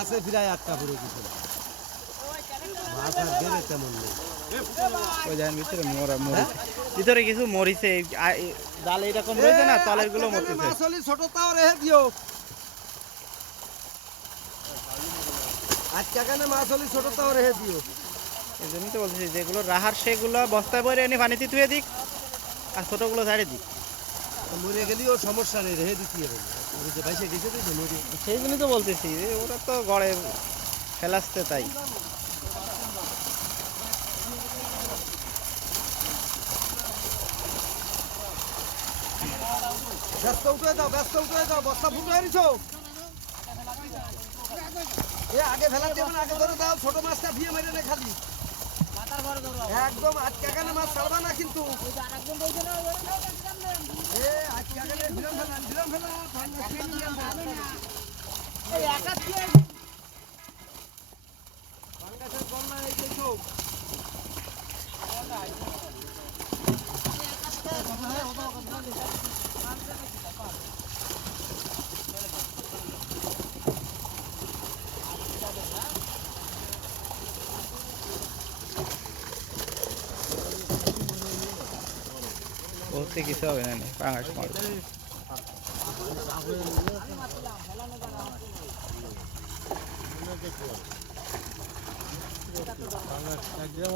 আছে প্রায় 8টা পুরো কিছু মাছ আর বেড়ে তেমন নেই। ওই দেখেন ভিতরে মরিচ, ভিতরে কিছু মরিচে জাল এইরকম রয়েছে না, তলের গুলো মরতেছে। ছোট তাও রেখে দিও। আজকে কেন মাছ হলি ছোট তাও রেখে দিও। এই জন্যই তো বলতেছি যেগুলো রাহার সেগুলো বস্তায় ভরে এনে পানিতে ধুয়ে দিক, আর ছোটগুলো ছাড়ে দিক। মরে গেলেও সমস্যা নেই, রেখে দিতে হবে। সেই জন্যই তো বলতেছি ওরা তো গড়ে ফেলাচ্ছে তাই। ব্যস্ত উঠে যাও, ব্যস্ত উঠে যাও, বস্তা ফুটো হয়েছো। আগে ফেলা দেবে না, আগে ধরে দাও। ছোট মাছটা ভিয়ে মেরে নে খালি একদম। আজকে এখানে মাছ ছাড়বা না কিন্তু। আজকে এখানে ভিড়ম ফেলা, ভিড়ম ফেলা। ওতে কিছু হবে না, পাঙাশ মাছ। একদম